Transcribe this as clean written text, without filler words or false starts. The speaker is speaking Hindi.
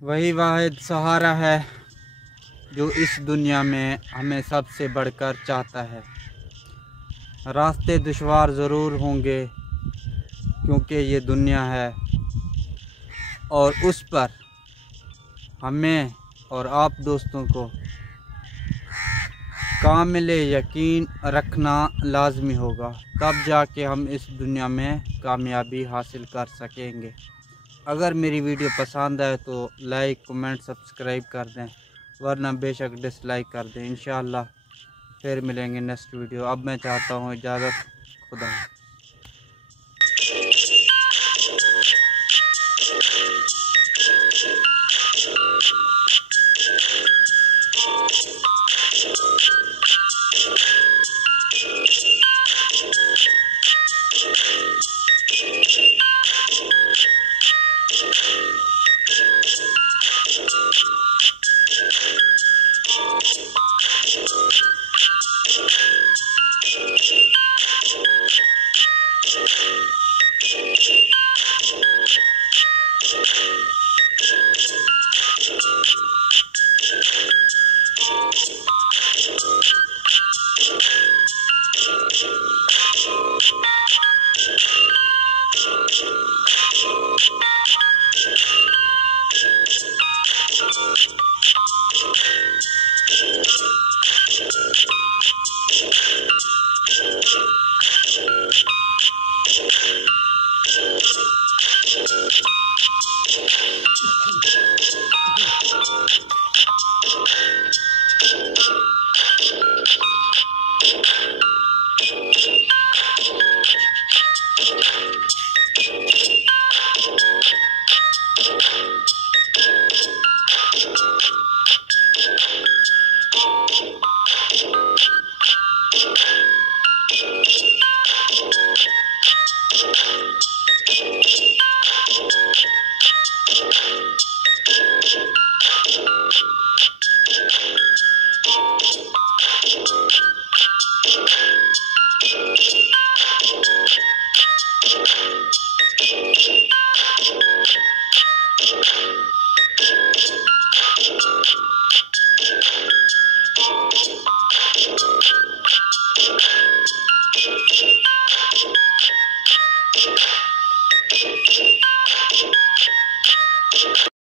वही वाहिद सहारा है जो इस दुनिया में हमें सबसे बढ़कर चाहता है। रास्ते दुश्वार ज़रूर होंगे क्योंकि ये दुनिया है और उस पर हमें और आप दोस्तों को कामिल यकीन रखना लाजमी होगा, तब जाके हम इस दुनिया में कामयाबी हासिल कर सकेंगे। अगर मेरी वीडियो पसंद आए तो लाइक कमेंट सब्सक्राइब कर दें, वरना बेशक डिसलाइक कर दें। इंशाअल्लाह फिर मिलेंगे नेक्स्ट वीडियो। अब मैं चाहता हूँ इजाज़त। खुदा।